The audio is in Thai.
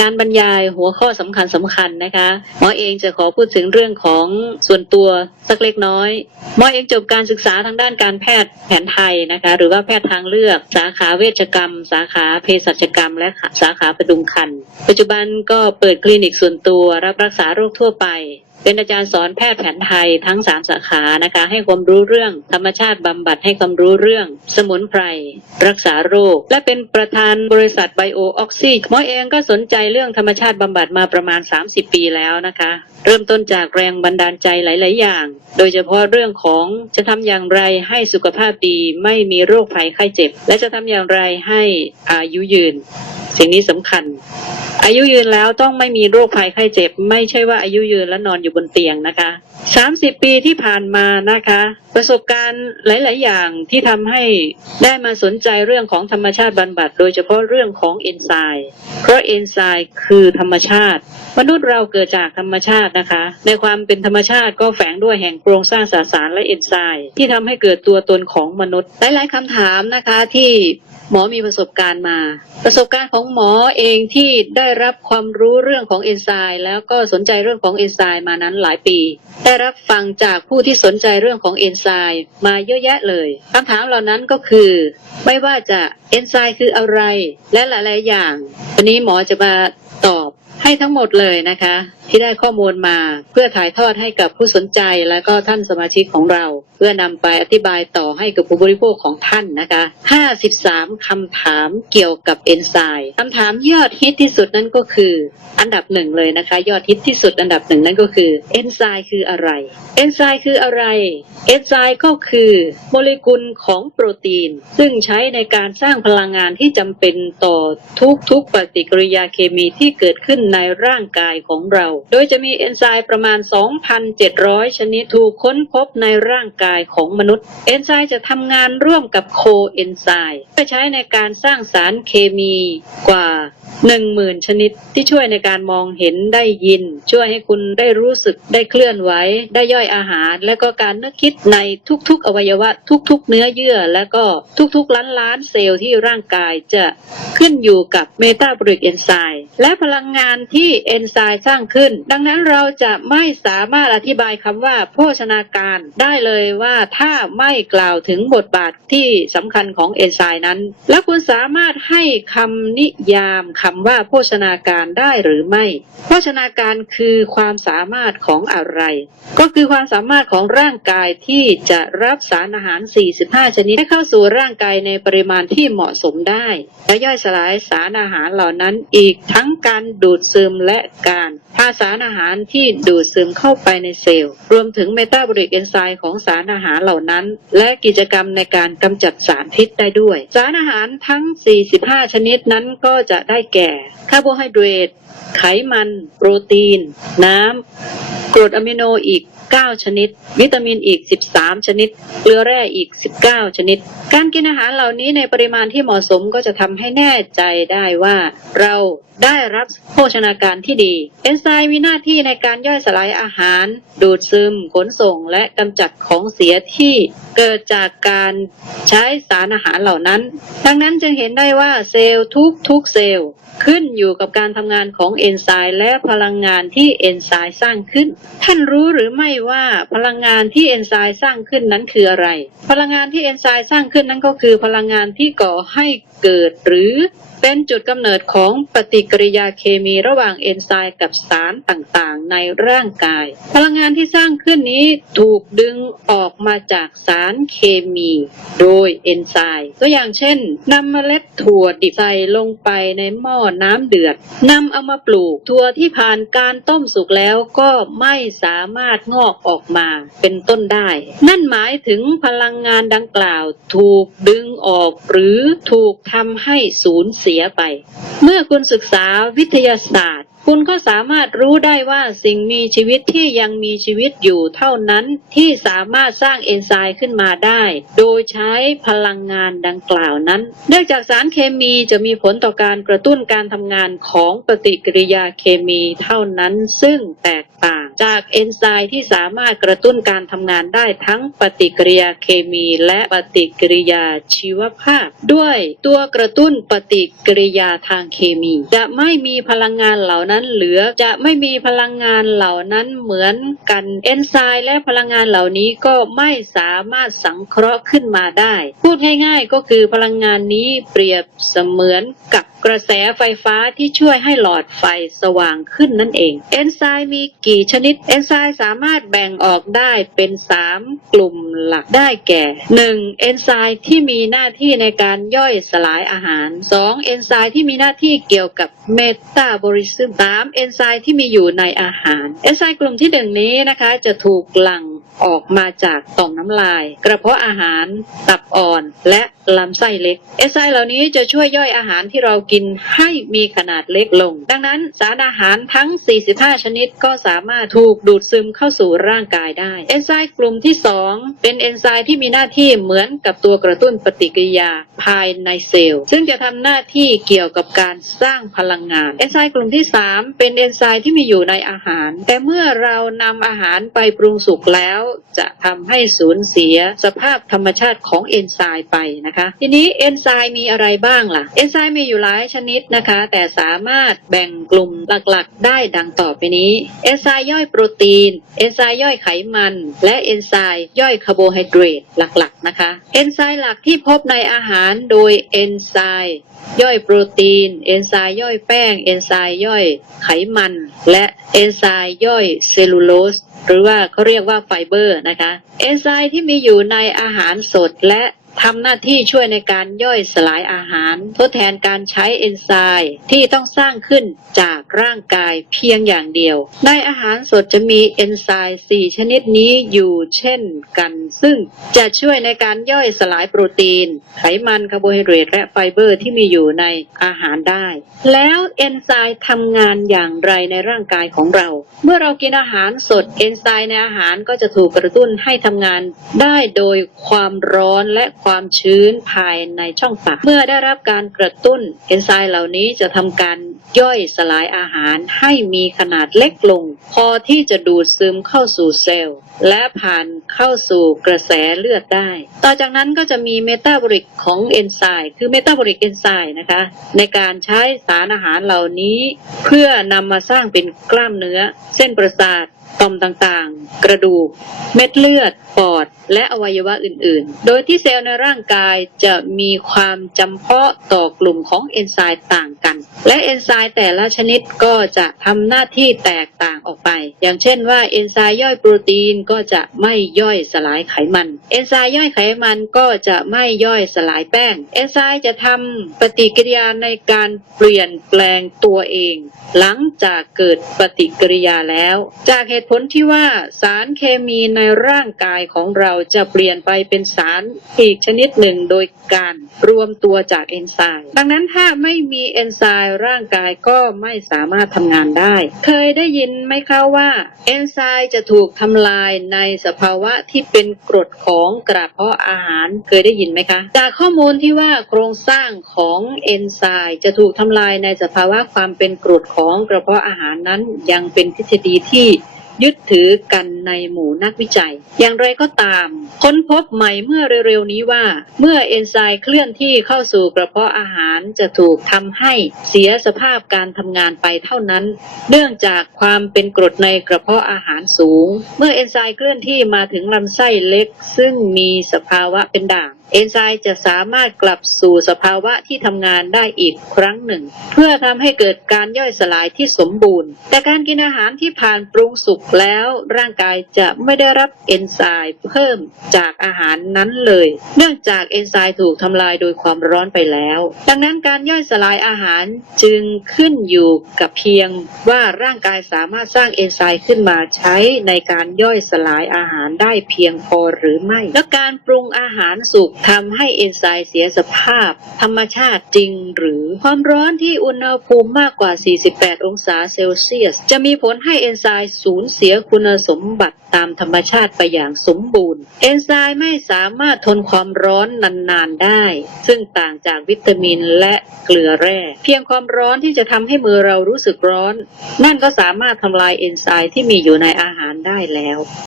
การบรรยายหัวข้อสำคัญสำคัญนะคะหมอเองจะขอพูดถึงเรื่องของส่วนตัวสักเล็กน้อยหมอเองจบการศึกษาทางด้านการแพทย์แผนไทยนะคะหรือว่าแพทย์ทางเลือก สาขาเวชกรรม สาขาเภสัชกรรม และสาขาประดุมคันปัจจุบันก็เปิดคลินิกส่วนตัวรับรักษาโรคทั่วไป เป็นอาจารย์สอนแพทย์แผนไทยทั้ง3สาขานะคะ ให้ความรู้เรื่องธรรมชาติบำบัดให้ความรู้เรื่อง สมุนไพรรักษาโรค และเป็นประธานบริษัทไบโอออกซิหมอเองก็สนใจเรื่องธรรมชาติบำบัดมาประมาณ 30 ปีแล้วนะคะ เริ่มต้นจากแรงบันดาลใจหลาย ๆ อย่าง โดยเฉพาะเรื่องของจะทำอย่างไรให้สุขภาพดีไม่มีโรคภัยไข้เจ็บ และจะทำอย่างไรให้อายุยืน สิ่งนี้สำคัญ อายุยืนแล้วต้องไม่มีโรคภัยไข้เจ็บ ไม่ใช่ว่าอายุยืนแล้วนอนอยูู่่บนเตียงนะคะสามสิบปีที่ผ่านมานะคะประสบการณ์หลาย ๆ อย่างที่ทำให้ได้มาสนใจเรื่องของธรรมชาติบำบัด โดยเฉพาะเรื่องของเอนไซม์เพราะเอนไซม์คือธรรมชาติ มนุษย์เราเกิดจากธรรมชาตินะคะ ในความเป็นธรรมชาติก็แฝงด้วยแห่งโครงสร้างสสารและเอนไซม์ที่ทำให้เกิดตัวตนของมนุษย์ หลาย ๆคำถามนะคะที่หมอมีประสบการณ์มา ประสบการณ์ของหมอเองที่ได้รับความรู้เรื่องของเอนไซม์แล้วก็สนใจเรื่องของเอนไซม์มานั้นหลายปี ได้รับฟังจากผู้ที่สนใจเรื่องของเอนไซม์มาเยอะแยะเลยคำถามเหล่านั้นก็คือ ไม่ว่าจะเอนไซม์คืออะไร และหลาย ๆ อย่างวันนี้หมอจะมาตอบให้ทั้งหมดเลยนะคะ ที่ได้ข้อมูลมา เพื่อถ่ายทอดให้กับผู้สนใจและก็ท่านสมาชิกของเรา เพื่อนำไปอธิบายต่อให้กับผู้บริโภคของท่านนะคะ 53คำถามเกี่ยวกับเอนไซม์คำถามยอดฮิตที่สุดนั่นก็คือ อันดับหนึ่งเลยนะคะ ยอดฮิตที่สุดอันดับหนึ่งนั่นก็คือเอนไซม์คืออะไร เอนไซม์คืออะไร เอนไซม์ก็คือโมเลกุลของโปรตีน ซึ่งใช้ในการสร้างพลังงานที่จำเป็นต่อทุกๆปฏิกิริยาเคมีที่เกิดขึ้นในร่างกายของเราโดยจะมีเอนไซม์ประมาณ 2,700 ชนิดถูกค้นพบในร่างกายของมนุษย์ เอนไซม์จะทำงานร่วมกับโคเอนไซม์เพื่อใช้ในการสร้างสารเคมีกว่า 10,000ชนิดที่ช่วยในการมองเห็นได้ยิน ช่วยให้คุณได้รู้สึกได้เคลื่อนไหวได้ย่อยอาหาร และก็การนึกคิดในทุกๆ อวัยวะ ทุก ๆ เนื้อเยื่อ และก็ทุกๆล้านล้านเซลล์ที่ร่างกายจะขึ้นอยู่กับเมตาบริกเอนไซม์และพลังงานที่เอนไซม์สร้างขึ้น ดังนั้นเราจะไม่สามารถอธิบายคำว่าโภชนาการได้เลยว่าถ้าไม่กล่าวถึงบทบาทที่สำคัญของเอนไซม์นั้น และคุณสามารถให้คำนิยามคำว่าโภชนาการได้หรือไม่ โภชนาการคือความสามารถของอะไร ก็คือความสามารถของร่างกายที่จะรับสารอาหาร 45 ชนิดให้เข้าสู่ร่างกายในปริมาณที่เหมาะสมได้ และย่อยสลายสารอาหารเหล่านั้นอีกทั้งการดูดซึมและการพาสารอาหารที่ดูดซึมเข้าไปในเซลล์ รวมถึงเมตาบริกเอนไซม์ของสารอาหารเหล่านั้น และกิจกรรมในการกำจัดสารพิษได้ด้วย สารอาหารทั้ง 45 ชนิดนั้นก็จะได้แก่คาร์โบไฮเดรต ไขมัน โปรตีน น้ำกรดอะมิโนอีก 9 ชนิด วิตามินอีก 13 ชนิด เกลือแร่อีก 19 ชนิด การกินอาหารเหล่านี้ในปริมาณที่เหมาะสมก็จะทำให้แน่ใจได้ว่า เราได้รับโภชนาการที่ดี เอนไซม์มีหน้าที่ในการย่อยสลายอาหาร ดูดซึม ขนส่ง และกำจัดของเสียที่เกิดจากการใช้สารอาหารเหล่านั้น ดังนั้นจึงเห็นได้ว่าเซลล์ทุกทุกเซลล์ขึ้นอยู่กับการทำงานของเอนไซม์และพลังงานที่เอนไซม์สร้างขึ้น ท่านรู้หรือไม่ว่าพลังงานที่เอนไซม์สร้างขึ้นนั้นคืออะไร พลังงานที่เอนไซม์สร้างขึ้นนั้นก็คือพลังงานที่ก่อให้เกิดหรือ เป็นจุดกำเนิดของปฏิกิริยาเคมีระหว่างเอนไซม์กับสารต่างๆ ในร่างกาย พลังงานที่สร้างขึ้นนี้ถูกดึงออกมาจากสารเคมี โดยเอนไซม์ตัวอย่างเช่นนำเมล็ดถั่วดิบใส่ลงไปในหม้อน้ำเดือดนำเอามาปลูกถั่วที่ผ่านการต้มสุกแล้วก็ไม่สามารถงอกออกมาเป็นต้นได้ นั่นหมายถึงพลังงานดังกล่าว ถูกดึงออกหรือถูกทำให้สูญเสียไป เมื่อคุณศึกษาวิทยาศาสตร์ คุณก็สามารถรู้ได้ว่าสิ่งมีชีวิตที่ยังมีชีวิตอยู่เท่านั้นที่สามารถสร้างเอนไซม์ขึ้นมาได้ โดยใช้พลังงานดังกล่าวนั้น เนื่องจากสารเคมีจะมีผลต่อการกระตุ้นการทำงานของปฏิกิริยาเคมีเท่านั้น ซึ่งแตกต่างจากเอนไซม์ที่สามารถกระตุ้นการทำงานได้ทั้งปฏิกิริยาเคมีและปฏิกิริยาชีวภาพ ด้วยตัวกระตุ้นปฏิกิริยาทางเคมี จะไม่มีพลังงานเหล่านั้นเหลือจะไม่มีพลังงานเหล่านั้นเหมือนกันเอนไซม์และพลังงานเหล่านี้ก็ไม่สามารถสังเคราะห์ขึ้นมาได้ พูดง่ายๆก็คือพลังงานนี้เปรียบเสมือนกับกระแสไฟฟ้าที่ช่วยให้หลอดไฟสว่างขึ้นนั่นเอง เอนไซม์มีกี่ชนิด เอนไซม์สามารถแบ่งออกได้เป็น 3 กลุ่มหลักได้แก่ 1. เอนไซม์ที่มีหน้าที่ในการย่อยสลายอาหาร 2. เอนไซม์ที่มีหน้าที่เกี่ยวกับเมตาบริซึม 3. เอนไซม์ที่มีอยู่ในอาหาร เอนไซม์กลุ่มที่หนึ่งนี้นะคะ จะถูกหลั่ง ออกมาจากต่อมน้ำลาย กระเพาะอาหาร ตับอ่อน และลำไส้เล็ก เอนไซม์เหล่านี้จะช่วยย่อยอาหารที่เรากินให้มีขนาดเล็กลง ดังนั้นสารอาหารทั้ง 45 ชนิดก็สามารถถูกดูดซึมเข้าสู่ร่างกายได้ เอนไซม์กลุ่มที่ 2 เป็นเอนไซม์ที่มีหน้าที่เหมือนกับตัวกระตุ้นปฏิกิริยาภายในเซลล์ ซึ่งจะทำหน้าที่เกี่ยวกับการสร้างพลังงาน เอนไซม์กลุ่มที่ 3 เป็นเอนไซม์ที่มีอยู่ในอาหาร แต่เมื่อเรานำอาหารไปปรุงสุกแล้วจะทำให้สูญเสียสภาพธรรมชาติของเอนไซม์ไปนะคะ ทีนี้เอนไซม์มีอะไรบ้างล่ะ เอนไซม์มีอยู่หลายชนิดนะคะ แต่สามารถแบ่งกลุ่มหลักๆ ได้ดังต่อไปนี้ เอนไซม์ย่อยโปรตีน เอนไซม์ย่อยไขมัน และเอนไซม์ย่อยคาร์โบไฮเดรตหลักๆ นะคะ เอนไซม์หลักที่พบในอาหารโดยเอนไซม์ย่อยโปรตีน เอนไซม์ย่อยแป้ง เอนไซม์ย่อยไขมัน และเอนไซม์ย่อยเซลลูโลสหรือว่าเขาเรียกว่าไฟเบอร์นะคะ เอนไซม์ที่มีอยู่ในอาหารสดและ ทำหน้าที่ช่วยในการย่อยสลายอาหาร ทดแทนการใช้เอนไซม์ที่ต้องสร้างขึ้นจากร่างกายเพียงอย่างเดียว ในอาหารสดจะมีเอนไซม์ 4 ชนิดนี้อยู่เช่นกัน ซึ่งจะช่วยในการย่อยสลายโปรตีน ไขมันคาร์โบไฮเดรตและไฟเบอร์ที่มีอยู่ในอาหารได้ แล้วเอนไซม์ทำงานอย่างไรในร่างกายของเรา เมื่อเรากินอาหารสดเอนไซม์ในอาหารก็จะถูกกระตุ้นให้ทำงานได้โดยความร้อนและความความชื้นภายในช่องปาก เมื่อได้รับการกระตุ้นเอนไซม์เหล่านี้จะทำการย่อยสลายอาหารให้มีขนาดเล็กลง พอที่จะดูดซึมเข้าสู่เซลล์ และผ่านเข้าสู่กระแสเลือดได้ ต่อจากนั้นก็จะมีเมตาบริกของเอนไซม์คือเมตาบริกเอนไซม์นะคะในการใช้สารอาหารเหล่านี้ เพื่อนำมาสร้างเป็นกล้ามเนื้อ เส้นประสาท ต่อมต่างๆ กระดูก เม็ดเลือด ปอด และอวัยวะอื่นๆ โดยที่เซลล์ในร่างกายจะมีความจำเพาะต่อกลุ่มของเอนไซม์ต่างกัน และเอนไซม์แต่ละชนิดก็จะทำหน้าที่แตกต่างออกไป อย่างเช่นว่าเอนไซม์ย่อยโปรตีนก็จะไม่ย่อยสลายไขมัน เอนไซม์ย่อยไขมันก็จะไม่ย่อยสลายแป้ง เอนไซม์จะทำปฏิกิริยาในการเปลี่ยนแปลงตัวเอง หลังจากเกิดปฏิกิริยาแล้ว จากเหตุผลที่ว่าสารเคมีในร่างกายของเราจะเปลี่ยนไปเป็นสารอีกชนิดหนึ่งโดยการรวมตัวจากเอนไซม์ดังนั้นถ้าไม่มีเอนไซม์ร่างกายก็ไม่สามารถทำงานได้ เคยได้ยินไหมคะว่าเอนไซม์จะถูกทำลายในสภาวะที่เป็นกรดของกระเพาะอาหารเคยได้ยินไหมคะ จากข้อมูลที่ว่าโครงสร้างของเอนไซม์จะถูกทำลายในสภาวะความเป็นกรดของกระเพาะอาหารนั้นยังเป็นทฤษฎีที่ ยึดถือกันในหมู่นักวิจัย อย่างไรก็ตาม ค้นพบใหม่เมื่อเร็วๆนี้ว่า เมื่อเอนไซม์เคลื่อนที่เข้าสู่กระเพาะอาหารจะถูกทำให้เสียสภาพการทำงานไปเท่านั้น เนื่องจากความเป็นกรดในกระเพาะอาหารสูง เมื่อเอนไซม์เคลื่อนที่มาถึงลำไส้เล็ก ซึ่งมีสภาวะเป็นด่างเอนไซม์จะสามารถกลับสู่สภาวะที่ทำงานได้อีกครั้งหนึ่ง เพื่อทำให้เกิดการย่อยสลายที่สมบูรณ์ แต่การกินอาหารที่ผ่านปรุงสุกแล้วร่างกายจะไม่ได้รับเอนไซม์เพิ่มจากอาหารนั้นเลย เนื่องจากเอนไซม์ถูกทำลายโดยความร้อนไปแล้ว ดังนั้นการย่อยสลายอาหารจึงขึ้นอยู่กับเพียงว่าร่างกายสามารถสร้างเอนไซม์ขึ้นมาใช้ในการย่อยสลายอาหารได้เพียงพอหรือไม่ และการปรุงอาหารสุกทำให้เอนไซม์เสียสภาพ ธรรมชาติจริงหรือความร้อนที่อุณหภูมิมากกว่า 48 องศาเซลเซียส จะมีผลให้เอนไซม์สูญเเสียคุณสมบัติตามธรรมชาติไปอย่างสมบูรณ์ เอนไซม์ไม่สามารถทนความร้อนนานๆได้ ซึ่งต่างจากวิตามินและเกลือแร่ เพียงความร้อนที่จะทำให้มือเรารู้สึกร้อน นั่นก็สามารถทำลายเอนไซม์ที่มีอยู่ในอาหารได้แล้ว